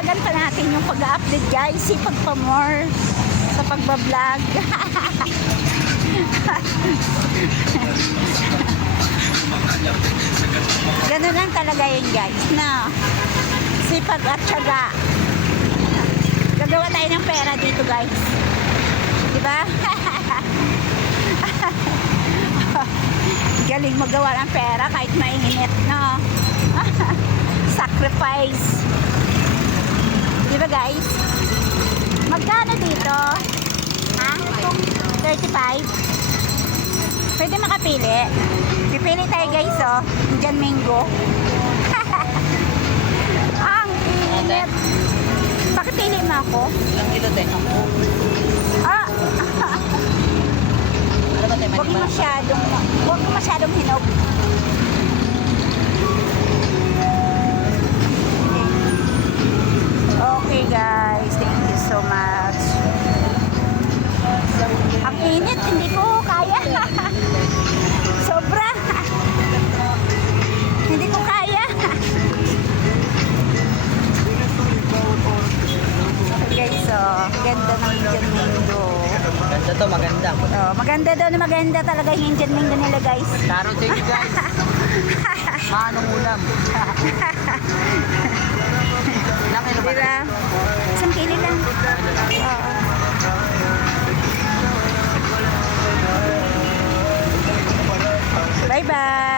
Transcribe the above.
Dagdagan pa natin yung pag-update guys. Sipag pa more sa pagbablog. Ganun lang talaga yun guys, na sipag at syaga. Gagawa tayo ng pera dito guys, diba? Galing magawa ng pera kahit mainit, no? Sacrifice, diba guys? Magkano dito? Ha? 35? Pwede makapili. Pipili tayo guys, oh. Indian mango. Ang init. Pakipili mo ako. Ilang kilo tayo? Ah. Ano ba tayo? Huwag masyadong hinog. Okay guys, thank you so much. Ang init, hindi ko kaya. Sobra. Hindi ko kaya. Guys, oh, ganda ng Indian mango. Ganda to, maganda. Oh, maganda daw na maganda talaga yung Indian mango nila guys. Taro tayo guys. Manong ulam. Ilang kilo ba? Diba? Isang kilo lang. Oo. Bye-bye.